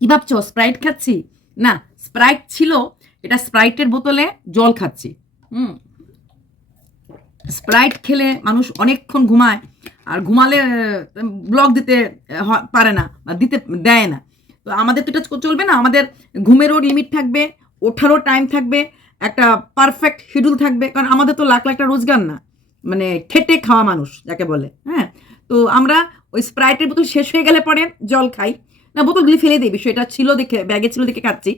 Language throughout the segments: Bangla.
কি ভাবছ? স্প্রাইট খাচ্ছি? না স্প্রাইট ছিল, এটা স্প্রাইটের বোতলে জল খাচ্ছি। হুম। স্প্রাইট খেলে মানুষ অনেকক্ষণ ঘুমায়, আর ঘুমালে ব্লক দিতে পারে না, বা দিতে দেয় না। তো আমাদের তো এটা চলবে না, আমাদের ঘুমেরও লিমিট থাকবে, ওঠারও টাইম থাকবে, একটা পারফেক্ট শিডিউল থাকবে, কারণ আমাদের তো লাখ লাখ টাকা রোজগার না। মানে খেটে খাওয়া মানুষ, যাকে বলে হ্যাঁ? তো আমরা ওই স্প্রাইটের বোতল শেষ হয়ে গেলে পরে জল খাই। না বোতলগুলি ফেলে দিই বিষয়টা ছিল দেখে ব্যাগে ছিল দেখে খাচ্ছি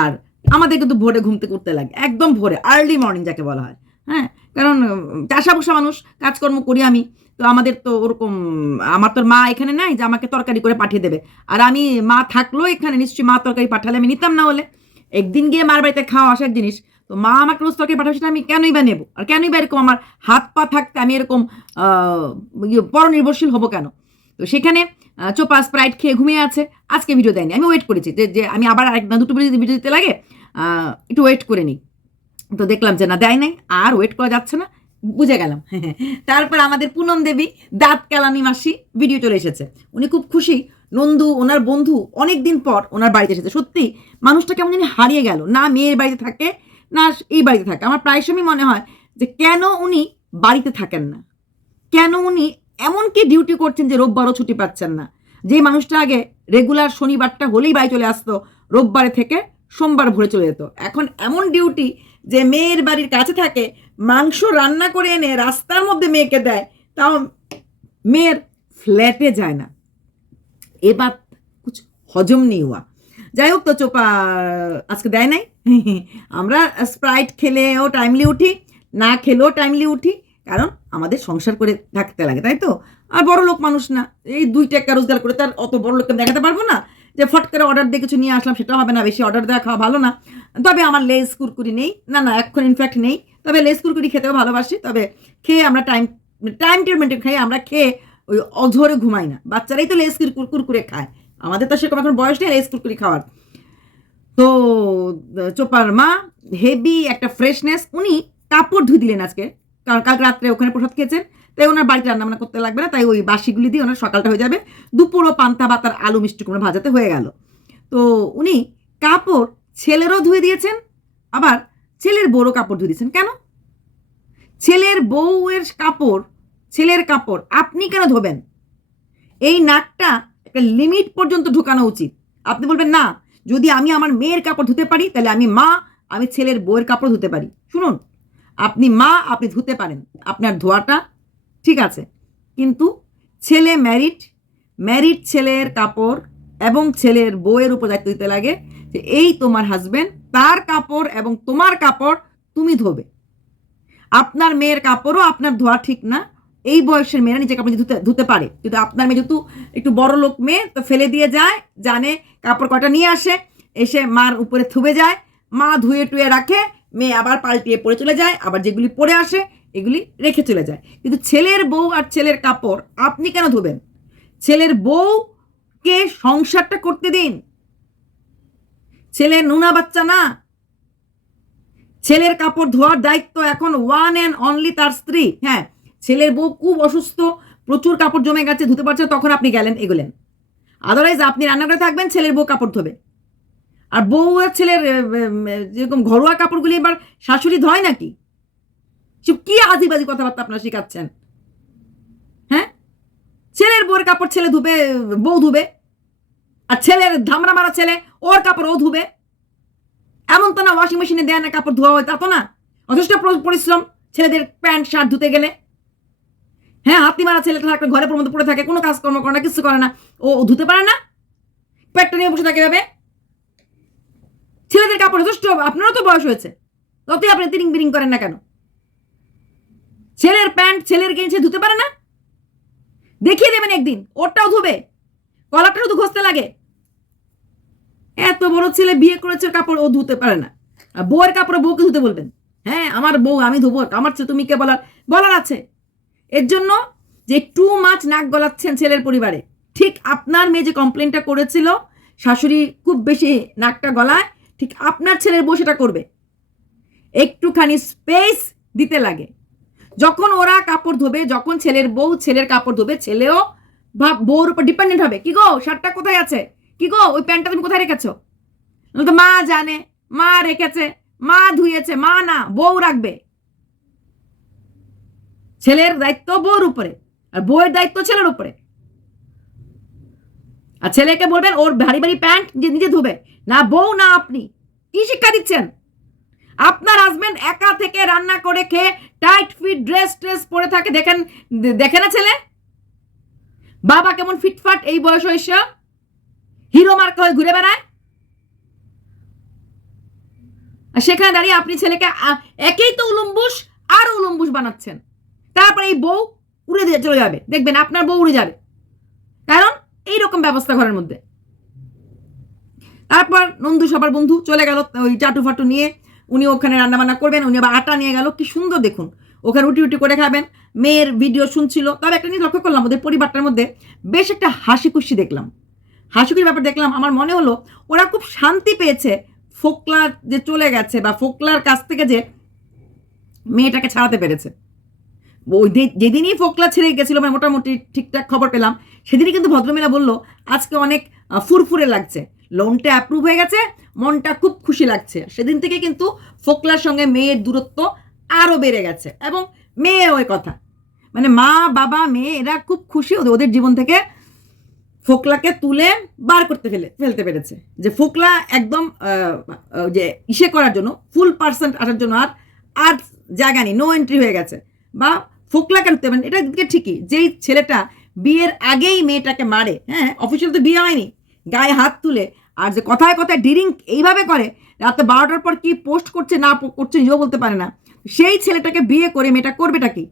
আর আমাদের কিন্তু ভোরে ঘুমতে করতে লাগে একদম ভোরে আর্লি মর্নিং যাকে বলা হয় হ্যাঁ? কারণ চাষা বসা মানুষ কাজকর্ম করি আমি তো আমাদের তো ওরকম আমার তোর মা এখানে নাই যে আমাকে তরকারি করে পাঠিয়ে দেবে। আর আমি মা থাকলেও এখানে নিশ্চয়ই মা তরকারি পাঠালে আমি নিতাম না হলে। একদিন গিয়ে মার বাড়িতে খাওয়া আসার জিনিস তো মা আমাকে রোজ তরকারি পাঠাবে সেটা আমি কেনই বা নেব? আর কেনই বা এরকম আমার হাত পা থাকতে আমি এরকম ইয়ে, পরনির্ভরশীল হব কেন? তো সেখানে চোপা, স্প্রাইট খেয়ে ঘুমিয়ে আছে। আজকে ভিডিও দেয়নি। আমি ওয়েট করেছি যে যে আমি আবার এক না দুটো ভিডিও ভিডিও দিতে লাগে একটু ওয়েট করে নিই। তো দেখলাম যে না, দেয় নাই। আর ওয়েট করা যাচ্ছে না। বুঝে গেলাম। তারপর আমাদের পুনম দেবী, দাঁত কালানি মাসি ভিডিও চলে এসেছে। উনি খুব খুশি। নন্দু, ওনার বন্ধু অনেক দিন পর ওনার বাড়িতে এসেছে। সত্যি, মানুষটা কেমন জানি হারিয়ে গেল। না মেয়ের বাড়িতে থাকে, না এই বাড়িতে থাকে। আমার প্রায় সময় মনে হয় যে, কেন উনি বাড়িতে থাকেন না? কেন উনি এমন কি ডিউটি করছেন যে রোববারও ছুটি পাচ্ছেন না। যে মানুষটা আগে রেগুলার শনিবারটা হলেই বাড়ি চলে আসতো, রোববারে থেকে সোমবার ভোরে চলে যেত। এখন এমন ডিউটি যে মেয়ের বাড়ির কাছে থাকে, মাংস রান্না করে এনে রাস্তার মধ্যে মেয়েকে দেয়, তাও মেয়ের ফ্ল্যাটে যায় না। এবার কিছু হজম নেই হওয়া যাই হোক তো চোপা, আজকে দেয় নাই। আমরা স্প্রাইট খেলেও টাইমলি উঠি, না খেলেও টাইমলি উঠি। কারণ আমাদের সংসার করে থাকতে লাগে, তাই তো? আর বড় লোক মানুষ না। এই দুই টাকা রোজগার করে তার অত বড় লোককে দেখাতে পারব না যে ফট করে অর্ডার দিয়ে কিছু নিয়ে আসলাম সেটা হবে না, বেশি অর্ডার দেওয়া খাওয়া ভালো না। তবে আমার লেস কুরকুরি নেই। না না এখন ইনফ্যাক্ট নেই। তবে লেস কুরকুরি খেতেও ভালোবাসি। তবে খেয়ে আমরা টাইম টাইম টেবিল মেনটেন খাই আমরা খেয়ে ওই অঝরে ঘুমাই না। বাচ্চারাই তো লেস কুরকুর খায়। আমাদের তো সেরকম এখন বয়স নেই লেস কুরকুরি খাওয়ার। তো, চোপার মা, হেভি একটা ফ্রেশনেস উনি কাপড় ধুয়ে দিলেন আজকে। কারণ কাল রাত্রে ওখানে প্রসাদ খেয়েছেন, তাই ওনার বাড়িতে রান্নাবান্না করতে লাগবে না, তাই ওই বাসিগুলি দিয়ে ওনার সকালটা হয়ে যাবে। দুপুরও পান্তা, ভাত আর আলু মিষ্টি কুমড়ো ভাজাতে হয়ে গেল। তো উনি কাপড় ছেলেরও ধুয়ে দিয়েছেন, আবার ছেলের বউরও কাপড় ধুয়ে দিয়েছেন। কেন? ছেলের বউয়ের কাপড়, ছেলের কাপড় আপনি কেন ধোবেন? এই নাকটা একটা লিমিট পর্যন্ত ঢুকানো উচিত। আপনি বলবেন, না, যদি আমি আমার মেয়ের কাপড় ধুতে পারি, তাহলে আমি মা, আমি ছেলের বউয়ের কাপড় ধুতে পারি। শুনুন আপনি মা, আপনি ধুতে পারেন। আপনার ধোয়াটা ঠিক আছে। কিন্তু ছেলে ম্যারিড ম্যারিড ছেলের কাপড় এবং ছেলের বউয়ের উপর দায়িত্ব দিতে লাগে যে এই তোমার হাজবেন্ড তার কাপড় এবং তোমার কাপড় তুমি ধোবে। আপনার মেয়ের কাপড়ও আপনার ধোয়া ঠিক না। এই বয়সের মেয়েরা নিজে কাপড় ধুতে ধুতে পারে। কিন্তু আপনার মেয়ে যেহেতু একটু বড় লোক মেয়ে, তো ফেলে দিয়ে যায়, জানে কাপড় কটা নিয়ে আসে, এসে মার উপরে থুবে যায়, মা ধুয়ে টুয়ে রাখে মেয়ে আবার পাল্টিয়ে পরে চলে যায়, আবার যেগুলি পরে আসে, এগুলি রেখে চলে যায়। কিন্তু ছেলের বউ আর ছেলের কাপড় আপনি কেন ধোবেন? ছেলের বউকে সংসারটা করতে দিন। ছেলের নোনা বাচ্চা না। ছেলের কাপড় ধোয়ার দায়িত্ব এখন ওয়ান অ্যান্ড অনলি তার স্ত্রী। হ্যাঁ ছেলের বউ খুব অসুস্থ, প্রচুর কাপড় জমে গেছে, ধুতে পারছে, তখন আপনি গেলেন, এগুলেন। আদারওয়াইজ আপনি রান্নাঘরে থাকবেন, ছেলের বউ কাপড় ধোবে। আর বউ আর ছেলের যেরকম ঘরোয়া কাপড়গুলি এবার শাশুড়ি ধয় নাকি? সব কি আদিবাজি কথাবার্তা আপনারা শেখাচ্ছেন? হ্যাঁ? ছেলের বউয়ের কাপড় ছেলে ধুবে, বউ ধুবে, আর ছেলের ধামরা মারা ছেলে, ওর কাপড় ও ধুবে। এমন তো না ওয়াশিং মেশিনে দেয় না কাপড় ধোয়া হয়, তা তো না। যথেষ্ট পরিশ্রম, ছেলেদের প্যান্ট, শার্ট ধুতে গেলে। হ্যাঁ হাতি মারা ছেলেটা থাকলে ঘরে মধ্যে পড়ে থাকে, কোনো কাজকর্ম করে না, কিছু করে না, ও ধুতে পারে না। পেটটা নিয়ে বসে থাকে এভাবে। ছেলেদের কাপড় যথেষ্ট আপনারও তো বয়স হয়েছে। ততই আপনি তিরিং বিরিং করেন না কেন? ছেলের প্যান্ট ছেলের গেঞ্জি ধুতে পারে না? দেখিয়ে দেবেন একদিন, ওরটাও ধুবে। কলারটা শুধু ঘষতে লাগে। এত বড় ছেলে বিয়ে করেছে কাপড় ও ধুতে পারে না। বউয়ের কাপড় বউকে ধুতে বলবেন? হ্যাঁ আমার বউ, আমি ধুবো, আমার চেয়ে তুমি কে বলার? বলার আছে। এর জন্য যে টু মাছ নাক গলাচ্ছেন ছেলের পরিবারে, ঠিক আপনার মেয়ে যে কমপ্লেনটা করেছিল, শাশুড়ি খুব বেশি নাকটা গলায় ঠিক আপনার ছেলের বউ সেটা করবে। একটুখানি স্পেস দিতে লাগে। যখন ওরা কাপড় ধোবে, যখন ছেলের বউ ছেলের কাপড় ধোবে, ছেলেও ভাব বউর উপর ডিপেন্ডেন্ট হবে। কি গো, শার্টটা কোথায় আছে? কি গো, ওই প্যান্টটা তুমি কোথায় রেখেছো? তো মা জানে, মা রেখেছে, মা ধুয়েছে, মা না, বউ রাখবে। ছেলের দায়িত্ব বউর উপরে, আর বউয়ের দায়িত্ব ছেলের উপরে। আর ছেলেকে বলবেন, ওর ভারী ভারী প্যান্ট যে নিজে ধুবে। না, বউ না আপনি। কি শিক্ষা দিচ্ছেন? আপনার হাজবেন্ড একা থেকে রান্না করে খেয়ে টাইট ফিট ড্রেস ট্রেস পরে থাকে। দেখেন, দেখে না ছেলে? বাবা কেমন ফিটফাট, এই বয়স এসে হিরো মার্ক হয়ে ঘুরে বেড়ায়? আর সেখানে দাঁড়িয়ে আপনি ছেলেকে একেই তো উলম্বুস, আর উলম্বুস বানাচ্ছেন। তারপরে এই বউ উড়ে দিয়ে চলে যাবে। দেখবেন আপনার বউ উড়ে যাবে। কারণ এইরকম ব্যবস্থা ঘরের মধ্যে। তারপর নন্দু সবার বন্ধু চলে গেল ওই চাটু ফাটু নিয়ে। উনি ওখানে রান্নাবান্না করবেন, উনি আবার আটা নিয়ে গেল। কি সুন্দর দেখুন। ওখানে রুটি রুটি করে খাবেন। মেয়ের ভিডিও শুনছিল। তবে একটা জিনিস লক্ষ্য করলাম, ওদের পরিবারটার মধ্যে বেশ একটা হাসি খুশি দেখলাম। হাসি খুশির ব্যাপার দেখলাম, আমার মনে হলো ওরা খুব শান্তি পেয়েছে ফোকলা যে চলে গেছে বা ফোকলার কাছ থেকে যে মেয়েটাকে ছাড়াতে পেরেছে। ওই যেদিনই ফোকলা ছেড়ে গেছিল মানে মোটামুটি ঠিকঠাক খবর পেলাম সেদিনই কিন্তু ভদ্রমেলা বলল, আজকে অনেক ফুরফুরে লাগছে। লোনটা অ্যাপ্রুভ হয়ে গেছে, মনটা খুব খুশি লাগছে। সেদিন থেকে কিন্তু ফোকলার সঙ্গে মেয়ের দূরত্ব আরও বেড়ে গেছে এবং মেয়ে ওই কথা। মানে মা, বাবা, মেয়ে, এরা খুব খুশি ওদের ওদের জীবন থেকে ফোকলাকে তুলে বার করতে ফেলে, ফেলতে পেরেছে। যে ফোকলা একদম যে ইসে করার জন্য ফুল পার্সেন্ট আসার জন্য আর আর জায়গা নেই নো এন্ট্রি হয়ে গেছে। বা ফোকলা কেন দেবেন এটা ঠিকই, যেই ছেলেটা বিয়ের আগেই মেয়েটাকে মারে। হ্যাঁ অফিসিয়াল তো বিয়ে হয়নি। গায়ে হাত তুলে। আর যে কথায় কথায় ডিরিং এইভাবে করে, রাতে বারোটার পর কি পোস্ট করছে, না করছে নিজেও বলতে পারে না। সেই ছেলেটাকে বিয়ে করে মেয়েটা করবেটা কি?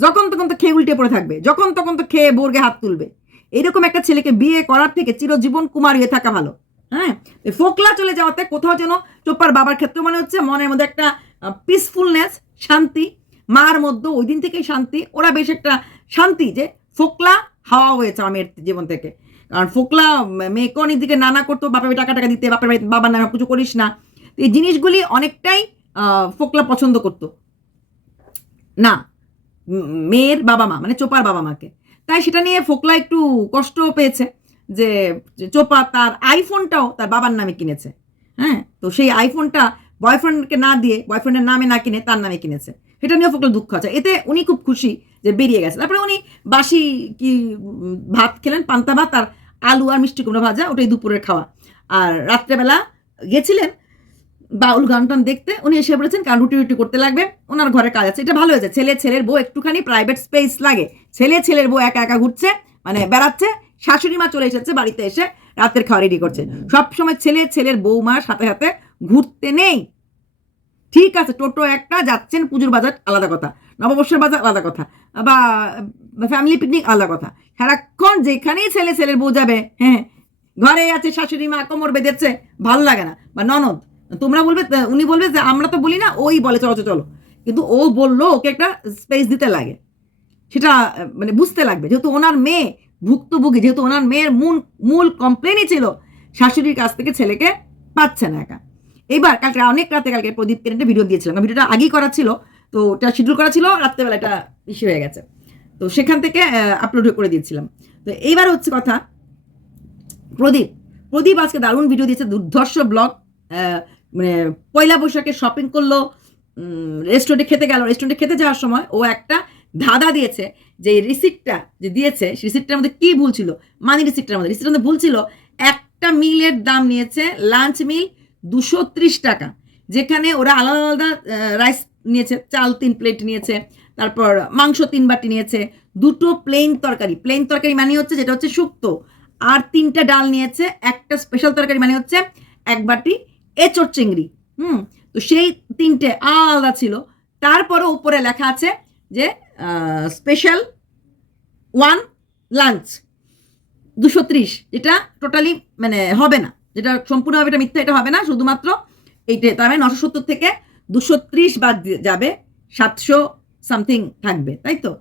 যখন তখন তো খেয়ে উল্টে পড়ে থাকবে। যখন তখন তো খেয়ে বোরগে হাত তুলবে। এরকম একটা ছেলেকে বিয়ে করার থেকে চিরজীবন কুমার হয়ে থাকা ভালো। হ্যাঁ ফোকলা চলে যাওয়াতে কোথাও যেন চোপ্পার বাবার ক্ষেত্রে মনে হচ্ছে, মনের মধ্যে একটা পিসফুলনেস শান্তি। মার মধ্যে ওই দিন থেকেই শান্তি। ওরা বেশ একটা শান্তি যে ফোকলা হাওয়া হয়েছে আমার মেয়ের জীবন থেকে। কারণ ফোকলা মেয়েকে অনেক দিকে নানা করতো, বাপের টাকা টাকা দিতে, বাপের বাড়ি বাবার নামে কিছু করিস না। এই জিনিসগুলি অনেকটাই ফোকলা পছন্দ করতো। না মেয়ের বাবা মা মানে চোপার বাবা মাকে। তাই সেটা নিয়ে ফোকলা একটু কষ্ট পেয়েছে যে চোপা তার আইফোনটাও তার বাবার নামে কিনেছে। হ্যাঁ তো সেই আইফোনটা বয়ফ্রেন্ডকে না দিয়ে বয়ফ্রেন্ডের নামে না কিনে, তার নামে কিনেছে। সেটা নিয়েও ফোকলা দুঃখ আছে। এতে উনি খুব খুশি যে বেরিয়ে গেছে। তারপরে উনি বাসি কি ভাত খেলেন, পান্তা ভাত আর আলু আর মিষ্টি কুমড়ো ভাজা, ওটাই দুপুরের খাওয়া। আর রাত্রেবেলা গেছিলেন বাউল গান টান দেখতে, উনি এসে পড়েছেন কারণ রুটি রুটি করতে লাগবে। ওনার ঘরে কাজ আছে। এটা ভালো হয়েছে। ছেলে, ছেলের বউ একটুখানি প্রাইভেট স্পেস লাগে। ছেলে, ছেলের বউ একা একা ঘুরছে মানে বেড়াচ্ছে, শাশুড়ি মা চলে এসেছে বাড়িতে এসে রাতের খাওয়া রেডি করছে। সবসময় ছেলে, ছেলের বৌমার সাথে সাথে ঘুরতে নেই। ঠিক আছে টোটো একটা যাচ্ছেন পুজোর বাজার আলাদা কথা। নববর্ষের বাজার আলাদা কথা। বা ফ্যামিলি পিকনিক আলাদা কথা। সারাক্ষণ যেখানেই ছেলে ছেলের বউ যাবে হ্যাঁ ঘরে আছে শাশুড়ি মা কোমর বেঁধেছে ভালো লাগে না। বা ননদ তোমরা বলবে উনি বলবে যে আমরা তো বলি না ওই বলে চলো চলো, কিন্তু ও বলল ওকে একটা স্পেস দিতে লাগে। সেটা মানে বুঝতে লাগবে। যেহেতু ওনার মেয়ে ভুক্তভোগী যেহেতু ওনার মেয়ের মূল মূল কমপ্লেনই ছিল শাশুড়ির কাছ থেকে ছেলেকে পাচ্ছে না একা। এবার কালকে, অনেক রাতে কালকে প্রদীপ একটা ভিডিও দিয়েছিলাম। ভিডিওটা আগেই করা ছিল, তো ওটা শিডিউল করা ছিল, রাত্রেবেলা এটা ইস্যু হয়ে গেছে। তো সেখান থেকে আপলোড করে দিয়েছিলাম। তো এইবার হচ্ছে কথা, প্রদীপ। প্রদীপ আজকে দারুণ ভিডিও দিয়েছে, দুর্ধর্ষ ব্লগ মানে পয়লা বৈশাখে শপিং করল রেস্টুরেন্টে খেতে গেল। রেস্টুরেন্টে খেতে যাওয়ার সময় ও একটা ধাঁধা দিয়েছে, যে রিসিপ্টটা যে দিয়েছে রিসিপ্টটার মধ্যে কী ভুল ছিল? মানি রিসিপ্টটার মধ্যে। রিসিপ্টের মধ্যে ভুল ছিল, একটা মিলের দাম নিয়েছে লাঞ্চ মিল দুশো টাকা। যেখানে ওরা আলাদা আলাদা রাইস নিয়েছে, চাল তিন প্লেট নিয়েছে, তারপর মাংস তিন বাটি নিয়েছে, দুটো প্লেন তরকারি। প্লেন তরকারি মানে হচ্ছে, যেটা হচ্ছে শুক্তো। আর তিনটা ডাল নিয়েছে, একটা স্পেশাল তরকারি মানে হচ্ছে এক বাটি এঁচড় চিংড়ি। হুম, তো সেই তিনটে আলাদা ছিল। তারপরে উপরে লেখা আছে যে স্পেশাল ওয়ান লাঞ্চ দুশো ত্রিশ, যেটা টোটালি মানে হবে না। যেটা সম্পূর্ণভাবে এটা মিথ্যা, এটা হবে না। শুধুমাত্র এইটা, তার মানে নশো সত্তর থেকে দুশো ত্রিশ বাদ যাবে। সাতশো সামথিং থাকবে, তাই তো?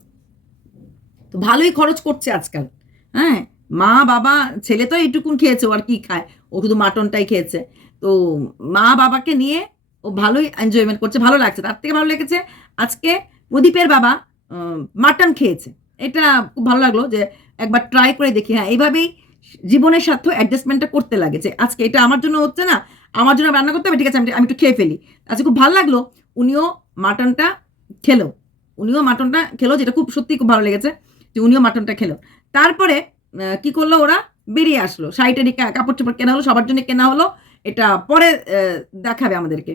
তো ভালোই খরচ করছে আজকাল। হ্যাঁ মা, বাবা, ছেলে তো এইটুকুন খেয়েছে, ও আর কি খায়? ও শুধু মাটনটাই খেয়েছে। তো মা, বাবাকে নিয়ে ও ভালোই এনজয়মেন্ট করছে, ভালো লাগছে। তার থেকে ভালো লেগেছে আজকে প্রদীপের বাবা মাটন খেয়েছে। এটা খুব ভালো লাগল যে একবার ট্রাই করে দেখি। হ্যাঁ এইভাবেই জীবনের সাথে অ্যাডজাস্টমেন্টটা করতে লাগে যে, আজকে এটা আমার জন্য হচ্ছে না, আমার জন্য রান্না করতে হবে, ঠিক আছে, আমি আমি একটু খেয়ে ফেলি। আজকে খুব ভালো লাগল। উনিও মাটনটা খেলো। উনিও মাটনটা খেলো, যেটা খুব সত্যি খুব ভালো লেগেছে যে, উনিও মাটনটা খেলো। তারপরে কি করল ওরা? বেরিয়ে আসলো। শাড়িটারি কাপড় চোপড় কেনা হলো, সবার জন্য কেনা হলো। এটা পরে দেখাবে আমাদেরকে।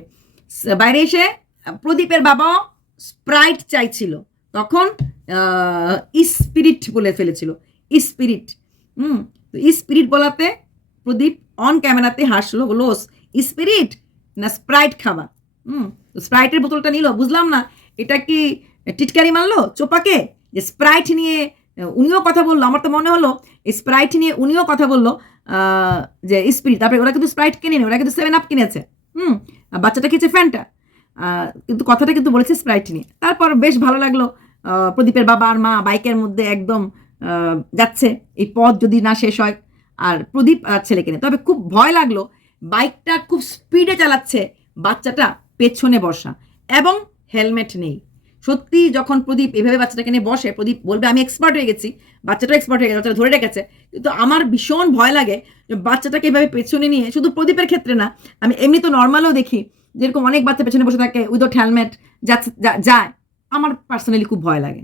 বাইরে এসে প্রদীপের বাবাও স্প্রাইট চাইছিল। তখন স্পিরিট বলে ফেলেছিল। স্পিরিট হুম? তো স্পিরিট বলাতে প্রদীপ অন ক্যামেরাতে হাসলো বলো স্পিরিট না স্প্রাইট খাবা? হুম, তো স্প্রাইটের বোতলটা নিল, বুঝলাম না, এটা কি টিটকারি মারলো চোপাকে? যে স্প্রাইট নিয়ে উনিও কথা বলল, আমার তো মনে হলো স্প্রাইট নিয়ে উনিও কথা বলল যে স্পিরিট তারপরে ওরা কিন্তু স্প্রাইট কিনেনি, ওরা কিন্তু সেভেন আপ কিনেছে, হুম বাচ্চাটা খেয়েছে ফ্যানটা কিন্তু কথাটা কিন্তু বলেছে স্প্রাইট নিয়ে, তারপর বেশ ভালো লাগল প্রদীপের বাবা আর মা বাইকের মধ্যে একদম যাচ্ছে, এই পথ যদি না শেষ হয়, আর প্রদীপ আর ছেলেকে নিয়ে। তবে খুব ভয় লাগল, বাইকটা খুব স্পিডে চালাচ্ছে, বাচ্চাটা পেছনে বসা, এবং হেলমেট নেই। সত্যি যখন প্রদীপ এভাবে বাচ্চাটাকে নিয়ে বসে, প্রদীপ বলবে, আমি এক্সপার্ট হয়ে গেছি। বাচ্চাটা এক্সপার্ট হয়ে গেছে, বাচ্চাটা ধরে রেখেছে। কিন্তু আমার ভীষণ ভয় লাগে বাচ্চাটাকে এভাবে পেছনে নিয়ে, শুধু প্রদীপের ক্ষেত্রে না, আমি এমনি তো নর্মালও দেখি, যেরকম অনেক বাচ্চা পেছনে বসে থাকে উইদাউট হেলমেট যাচ্ছে যায়। আমার পার্সোনালি খুব ভয় লাগে।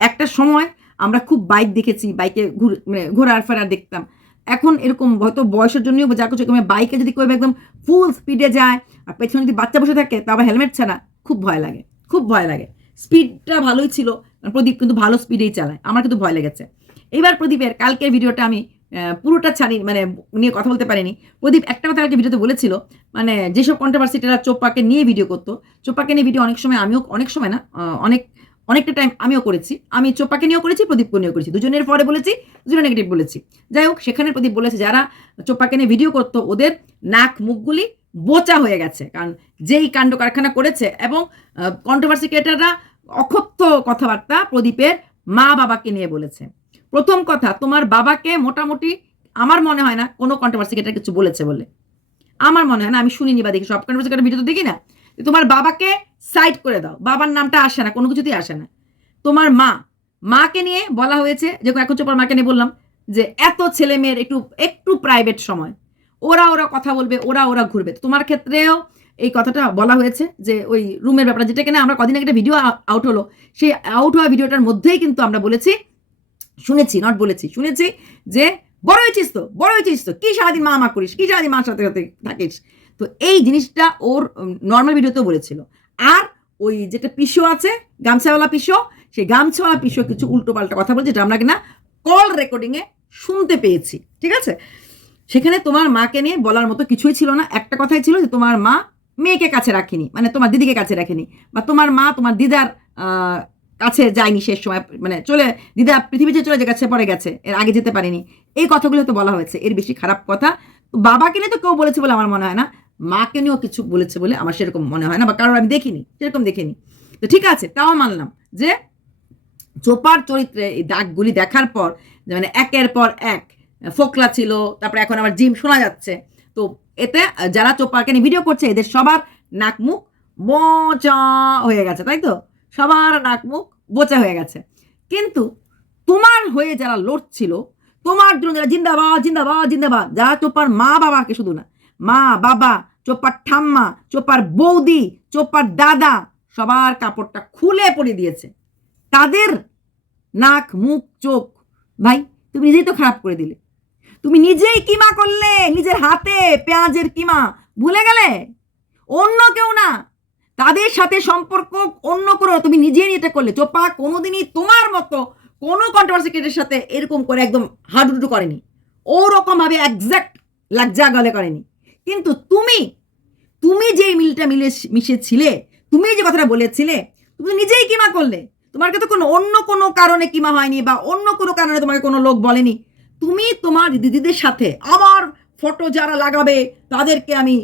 একটা সময় আমরা খুব বাইক দেখেছি বাইকে ঘুর মানে ঘোরার ফেরার দেখতাম। এখন এরকম হয়তো বয়সের জন্যই যা কিছু এরকম বাইকে যদি কেউ একদম ফুল স্পিডে যায়, আর পেছনে যদি বাচ্চা বসে থাকে তা আবার হেলমেট ছাড়া খুব ভয় লাগে, খুব ভয় লাগে। স্পিডটা ভালোই ছিল প্রদীপ কিন্তু ভালো স্পিডেই চালায়, আমার কিন্তু ভয় লেগেছে। এবার প্রদীপের কালকের ভিডিওটা আমি পুরোটা ছাড়ি মানে নিয়ে কথা বলতে পারিনি। প্রদীপ একটা কথা কালকে ভিডিওতে বলেছিল মানে যেসব কন্ট্রোভার্সিটারা চোপাকে নিয়ে ভিডিও করতো, চোপাকে নিয়ে ভিডিও অনেক সময় আমিও, অনেক সময় না অনেক অনেকটা টাইম আমিও করেছি। আমি চোপাকে নিয়েও করেছি প্রদীপকে নিয়েও করেছি। দুজনের পরে বলেছি, দুজনে নেগেটিভ বলেছি। যাই হোক, সেখানে প্রদীপ বলেছে, যারা চোপাকে নিয়ে ভিডিও করতো, ওদের নাক মুখগুলি বোচা হয়ে গেছে। কারণ যেই কাণ্ড কারখানা করেছে এবং কন্ট্রোভার্সি ক্রিয়েটাররা অকথ্য কথাবার্তা প্রদীপের মা বাবাকে নিয়ে বলেছে। প্রথম কথা, তোমার বাবাকে মোটামুটি আমার মনে হয় না কোনো কন্ট্রোভার্সি ক্রিয়েটার কিছু বলেছে বলে। আমার মনে হয় না, আমি শুনিনি বা দেখি, সব কন্ট্রোভার্সি ক্রিয়েটার ভিডিও তো দেখি না। তোমার বাবাকে সাইড করে দাও। বাবার নামটা আসে না, কোনো কিছুতেই আসে না। তোমার মা, মাকে নিয়ে বলা হয়েছে, যে এখন চোপার মাকে নিয়ে বললাম, যে এত ছেলে মেয়ের একটু একটু প্রাইভেট সময়। ওরা ওরা কথা বলবে, ওরা ওরা ঘুরবে। তোমার ক্ষেত্রেও এই কথাটা বলা হয়েছে, যে ওই রুমের ব্যাপারে যেটা কিনা আমরা কদিন আগে একটা ভিডিও আউট হলো, সেই আউট হওয়া ভিডিওটার মধ্যেই কিন্তু আমরা বলেছি, শুনেছি নট বলেছি, শুনেছি যে বড় হয়েছিস তো, বড় হয়েছিস তো, কী সারাদিন মা মা করিস, কি সারাদিন মার সাথে সাথে থাকিস? তো এই জিনিসটা ওর নর্মাল ভিডিওতেও বলেছিল। আর ওই যেটা পিসো আছে, গামছাওয়ালা পিসো সেই গামছাওয়ালা পিসো কিছু উল্টো পাল্টা কথা বলছে, যেটা আমরা কিনা কল রেকর্ডিংয়ে শুনতে পেয়েছি, ঠিক আছে? সেখানে তোমার মাকে নিয়ে বলার মতো কিছুই ছিল না। একটা কথাই ছিল যে তোমার মা মেয়েকে কাছে রাখেনি মানে তোমার দিদিকে কাছে রাখেনি, বা তোমার মা তোমার দিদার কাছে যায়নি শেষ সময় মানে চলে, দিদা পৃথিবী যে চলে যে গেছে পরে গেছে, এর আগে যেতে পারেনি। এই কথাগুলো তো বলা হয়েছে, এর বেশি খারাপ কথা। বাবাকে নিয়ে তো কেউ বলেছে বলে আমার মনে হয় না। মাকে নিয়েও কিছু বলেছে বলে আমার সেরকম মনে হয় না বা কারোর আমি দেখিনি, সেরকম দেখিনি। তো ঠিক আছে, তাও মানলাম যে চোপার চরিত্রে এই দাগগুলি দেখার পর মানে একের পর এক ফোকলা ছিল, তারপরে এখন আবার জিম শোনা যাচ্ছে। তো এতে যারা চোপাকে নিয়ে ভিডিও করছে, এদের সবার নাক মুখ বোচা হয়ে গেছে, তাই তো? সবার নাক মুখ বোচা হয়ে গেছে। কিন্তু তোমার হয়ে যারা লড়ছিল, তোমার জন্য যারা জিন্দাবাদ জিন্দাবাদ জিন্দাবাদ, যারা চোপার মা বাবাকে শুধু না, মা, বাবা চোপার ঠাম্মা, চোপার বৌদি, চোপার দাদা সবার কাপড়টা খুলে পড়ে দিয়েছে। তাদের নাক, মুখ, চোখ, ভাই, তুমি নিজেই তো খারাপ করে দিলে। তুমি নিজেই কিমা করলে, নিজের হাতে পেঁয়াজের কিমা, ভুলে গেলে? অন্য কেউ না। তাদের সাথে সম্পর্ক অন্য করে তুমি নিজেই এটা করলে। চোপা কোনোদিনই তোমার মতো কোনো কন্ট্রোভার্সি সাথে এরকম করে একদম হাডুডু করেনি। ওরকমভাবে একজ্যাক্ট লাজ্জা গলে করেনি। কিন্তু তুমি তুমি যে মিলটা মিলে মিশেছিলে, তুমি যে কথাটা বলেছিলে, তুমি নিজেই কিমা করলে। তোমাকে তো কোনো অন্য কোনো কারণে কিমা হয়নি বা অন্য কোনো কারণে তোমাকে কোনো লোক বলেনি। তুমি তোমার দিদিদের সাথে আমার ফটো যারা লাগাবে, তাদেরকে আমি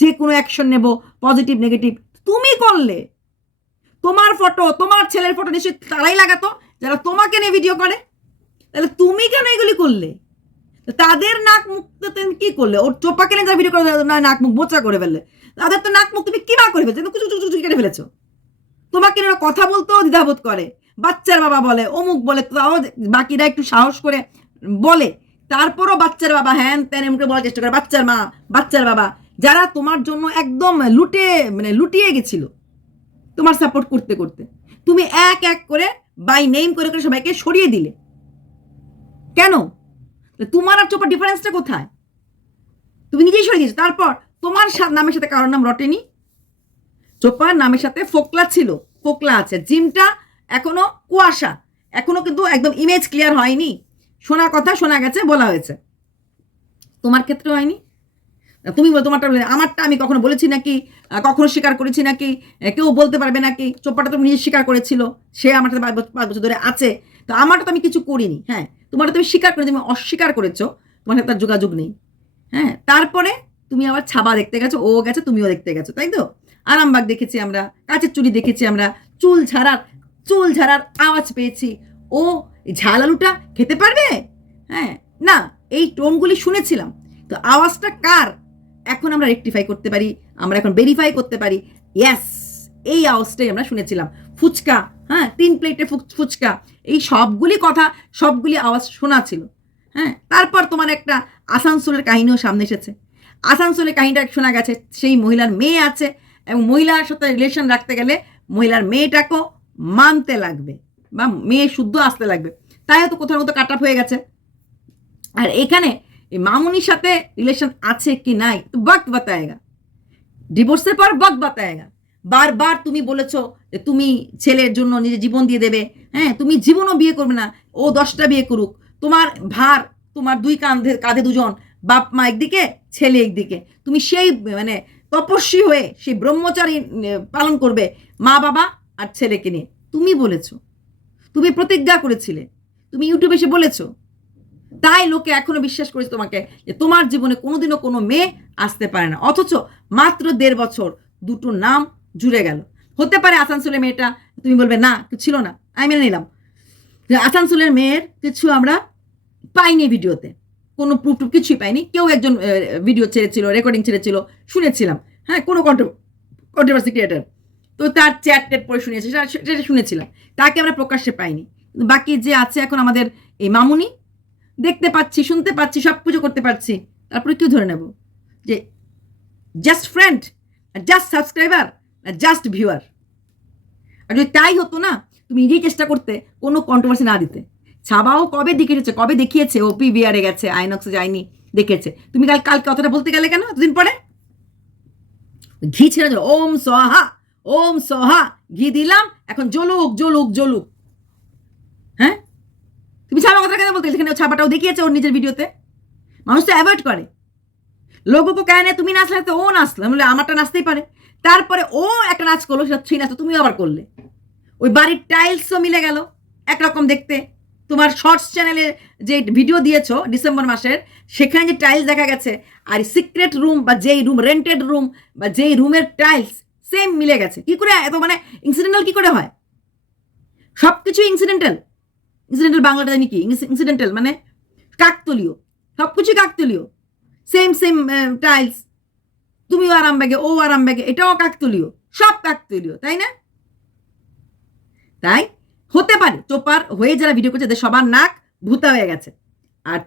যে কোনো অ্যাকশন নেব পজিটিভ নেগেটিভ তুমি করলে। তোমার ফটো তোমার ছেলের ফটো নিশ্চয়ই তারাই লাগাতো, যারা তোমাকে নিয়ে ভিডিও করে। তাহলে তুমি কেন এগুলি করলে? তাদের নাক মুখ কি করলে? ওর চোপা কেনে যা ভিডিও করে না, নাক মুখ বোচা করে ফেললে। তাদের তো নাক মুখ, তুমি কিবা করে ফেলছো? কুচু কুচু কুচু কেটে ফেলেছো। তোমাকে ওরা কথা বলতেও দ্বিধাবোধ করে। বাচ্চার বাবা বলে, অমুক বলে তাও বাকিরা একটু সাহস করে বলে। তারপরও বাচ্চার বাবা হ্যান ত্যান এমনি বলার চেষ্টা করে, বাচ্চার মা, বাচ্চার বাবা, যারা তোমার জন্য একদম লুটে মানে লুটিয়ে গেছিল তোমার সাপোর্ট করতে করতে। তুমি এক এক করে বাই নেম করে করে সবাইকে সরিয়ে দিলে। কেন? তোমার আর চোপার ডিফারেন্সটা কোথায়? তুমি নিজেই সরিয়ে দিয়েছ। তারপর তোমার নামের সাথে কারোর নাম রটেনি? চোপার নামের সাথে ফোকলা ছিল। ফোকলা আছে। জিমটা এখনও কুয়াশা। এখনও কিন্তু একদম ইমেজ ক্লিয়ার হয়নি। শোনা কথা শোনা গেছে, বলা হয়েছে। তোমার ক্ষেত্রে হয়নি? তুমি বলো, তোমারটা আমারটা আমি কখনো বলেছি নাকি? কখনো স্বীকার করেছি নাকি? কেউ বলতে পারবে নাকি? চোপাটা তুমি নিজে স্বীকার করেছিল। সে আমার সাথে পাঁচ বছর ধরে আছে। তো আমারটা তো আমি কিছু করিনি। হ্যাঁ তোমারটা তুমি স্বীকার করে তুমি অস্বীকার করেছ। তোমার সাথে তার যোগাযোগ নেই। হ্যাঁ তারপরে তুমি আবার ছাবা দেখতে গেছো, ও গেছে, তুমিও দেখতে গেছো, তাই তো? আরামবাগ দেখেছি আমরা, কাচের চুড়ি দেখেছি আমরা, চুল ছাড়ার চুল ছাড়ার আওয়াজ পেয়েছি। ও ঝাল আলুটা খেতে পারবে? হ্যাঁ না, এই টোনগুলি শুনেছিলাম। তো আওয়াজটা কার? এখন আমরা রেকটিফাই করতে পারি, আমরা এখন ভেরিফাই করতে পারি। ইয়েস এই আওয়াজটাই আমরা শুনেছিলাম। ফুচকা হ্যাঁ তিন প্লেটে ফুচকা, এই সবগুলি কথা, সবগুলি আওয়াজ শোনা ছিল। হ্যাঁ তারপর তোমার একটা আসানসোলের কাহিনীও সামনে এসেছে। আসানসোলের কাহিনীটা শোনা গেছে, সেই মহিলার মেয়ে আছে এবং মহিলার সাথে রিলেশন রাখতে গেলে মহিলার মেয়েটাকেও মানতে লাগবে বা মেয়ে শুদ্ধ আসতে লাগবে। তাই হয়তো কোথাও মতো কাট হয়ে গেছে। আর এখানে এই মামুনির সাথে রিলেশন আছে কি নাই, তো বক্ত বাতায়েগা। ডিভোর্সের পর বক্ত বাতায়েগা। বারবার তুমি বলেছ যে তুমি ছেলের জন্য নিজের জীবন দিয়ে দেবে। হ্যাঁ তুমি জীবনও বিয়ে করবে না। ও দশটা বিয়ে করুক। তোমার ভার, তোমার দুই কাঁধে কাঁধে দুজন। বাপ মা একদিকে, ছেলে একদিকে। তুমি সেই মানে তপস্বী হয়ে সেই ব্রহ্মচারী পালন করবে মা, বাবা আর ছেলেকে নিয়ে। তুমি বলেছ। তুমি প্রতিজ্ঞা করেছিলে। তুমি ইউটিউবে এসে বলেছ। তাই লোকে এখনও বিশ্বাস করেছে তোমাকে যে তোমার জীবনে কোনোদিনও কোনো মেয়ে আসতে পারে না। অথচ মাত্র দেড় বছর দুটো নাম জুড়ে গেল। হতে পারে আসানসোলের মেয়েটা, তুমি বলবে, না ছিল না। আমি মেনে নিলাম। আসানসোলের মেয়ের কিছু আমরা পাইনি ভিডিওতে। কোনো প্রুফ টুফ কিছুই পাইনি। কেউ একজন ভিডিও ছেড়েছিল রেকর্ডিং ছেড়েছিল, শুনেছিলাম। হ্যাঁ কোনো কন্ট্রোভার্সি ক্রিয়েটার তো তার চ্যাট ট্যাট পরে শুনিয়েছে, সেটা শুনেছিলাম। তাকে আমরা প্রকাশ্যে পাইনি। বাকি যে আছে এখন আমাদের এই মামুনি, দেখতে পাচ্ছি, শুনতে পাচ্ছি, সব কিছু করতে পারছি। তারপরে কেউ ধরে নেব? যে just friend just subscriber just viewer আর যদি তাই হতো না, তুমি নিজেই চেষ্টা করতে কোনো কন্ট্রোভার্সি না দিতে। ছাবাও কবে দেখিয়েছে কবে দেখিয়েছে? ও পি বিআরে গেছে, আইনক্সে যায়নি, দেখেছে। তুমি কাল কালকে কথাটা বলতে গেলে কেন? এতদিন পরে? ঘি ছেড়ে দিল ওম সহা ওম সহা ঘি দিলাম, এখন জ্বলুক জ্বলুক জ্বলুক। হ্যাঁ? তুমি ছাপা কথা কেন বলতে সেখানে ছাপাটাও দেখিয়েছে ওর নিজের ভিডিওতে। মানুষ তো অ্যাভয়েড করে। লোগোকে কেন তুমি নাচলে তো ও নাচলো বলে আমারটা নাচতেই পারে। তারপরে ও একটা নাচ করল, সেটা সেই নাচটা তুমি আবার করলে। ওই বাড়ির টাইলসও মিলে গেল, একরকম দেখতে। তোমার শর্টস চ্যানেলে যে ভিডিও দিয়েছ ডিসেম্বর মাসের, সেখানে যে টাইলস দেখা গেছে, আর সিক্রেট রুম বা যেই রুম রেন্টেড রুম বা যেই রুমের টাইলস সেম মিলে গেছে। কি করে এত মানে ইনসিডেন্টাল কি করে হয়? সব কিছু ইনসিডেন্টাল ইনসিডেন্টাল বাংলাটা জানি কি? ইনসিডেন্টাল মানে কাকতলীয়। সব কিছু কাকতলীয় সেম সেম টাইলস তুমিও আরাম ব্যাগে, ও আরাম ব্যাগে, এটাও কাকতলীয়। সব কাকতলীয়, তাই না? তাই হতে পারে, চোপার হয়ে যারা ভিডিও করছে সবার নাক ভূতা হয়ে গেছে। আর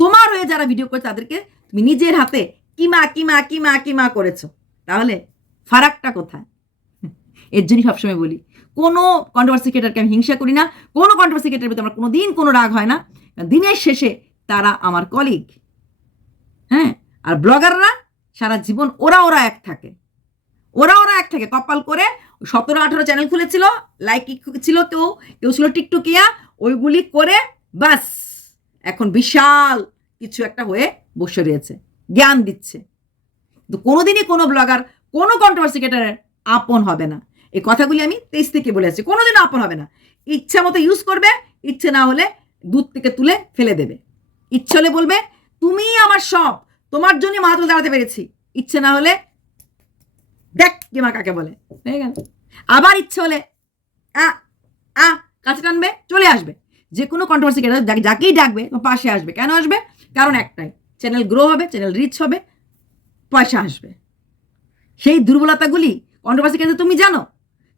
তোমার হয়ে যারা ভিডিও করছে, তাদেরকে তুমি নিজের হাতে কিমা কিমা কিমা কিমা করেছ। তাহলে ফারাকটা কোথায়? এর জন্যই সবসময় বলি, কোনো কন্ট্রোভার্সি ক্রিয়েটারকে আমি হিংসা করি না, কোনো কন্ট্রোভার্সি ক্রিয়েটার প্রতি আমার কোনো দিন কোনো রাগ হয় না। দিনের শেষে তারা আমার কলিগ হ্যাঁ? আর ব্লগাররা সারা জীবন ওরা ওরা এক থাকে। ওরা ওরা এক থাকে, কপাল করে সতেরো, আঠারো চ্যানেল খুলেছিল লাইক ছিল কেউ কেউ ছিল টিকটকিয়া ওইগুলি করে বাস, এখন বিশাল কিছু একটা হয়ে বসে রয়েছে, জ্ঞান দিচ্ছে। কিন্তু কোনোদিনই কোনো ব্লগার কোনো কন্ট্রোভার্সি আপন হবে না। এই কথাগুলি আমি তেইশ থেকে বলে আসছি, কোনোদিনও আপন হবে না। ইচ্ছা মতো ইউজ করবে, ইচ্ছে না হলে দুধ থেকে তুলে ফেলে দেবে। ইচ্ছে হলে বলবে, তুমি আমার সব, তোমার জন্য মাহাতুল দাঁড়াতে পেরেছি। ইচ্ছে না হলে দেখ মা কাকে বলে। হয়ে গেল। আবার ইচ্ছে হলে আ কাছে টানবে, চলে আসবে। যে কোনো কন্ট্রোভার্সি যাকেই ডাকবে পাশে আসবে। কেন আসবে? কারণ একটাই চ্যানেল গ্রো হবে চ্যানেল রিচ হবে, পয়সা আসবে। সেই দুর্বলতাগুলি কন্ট্রোভার্সি কেটে তুমি জানো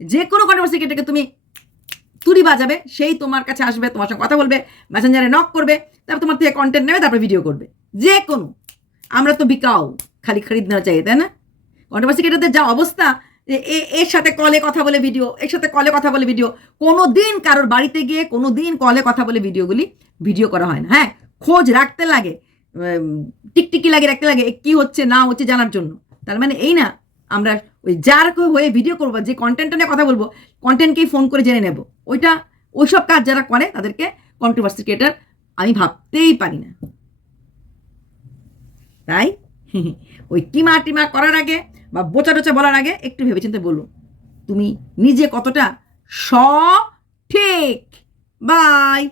যে কোনো কন্ট্রোভার্সি কেটে তুমি তুড়ি বাজাবে, সেই তোমার কাছে আসবে, তোমার সঙ্গে কথা বলবে মেসেঞ্জারে নক করবে, তারপর তোমার থেকে কন্টেন্ট নেবে, তারপর ভিডিও করবে। যে কোনো আমরা তো বিকাও, খালি খরিদনা চাই, তাই না? কন্ট্রোভার্সি ক্রিয়েটারদের যা অবস্থা এর সাথে কলে কথা বলে ভিডিও এর সাথে কলে কথা বলে ভিডিও কোনো দিন কারোর বাড়িতে গিয়ে কোনো দিন কলে কথা বলে ভিডিওগুলি ভিডিও করা হয় না। হ্যাঁ খোঁজ রাখতে লাগে টিকটিকি লাগে রাখতে লাগে কি হচ্ছে, না হচ্ছে জানার জন্য। তার মানে এই না, আমরা ওই যার হয়ে ভিডিও করব, যে কন্টেন্টটা নিয়ে কথা বলব কন্টেন্টকেই ফোন করে জেনে নেব। ওইটা, ওইসব কাজ যারা করে, তাদেরকে কন্ট্রোভার্সি ক্রিয়েটার আমি ভাবতেই পারি না। তাই? ওই টিমা টিমা করার আগে বা বোচা টোচা বলার আগে একটু ভেবেচিন্তে বলো তুমি নিজে কতটা সঠিক? বাই।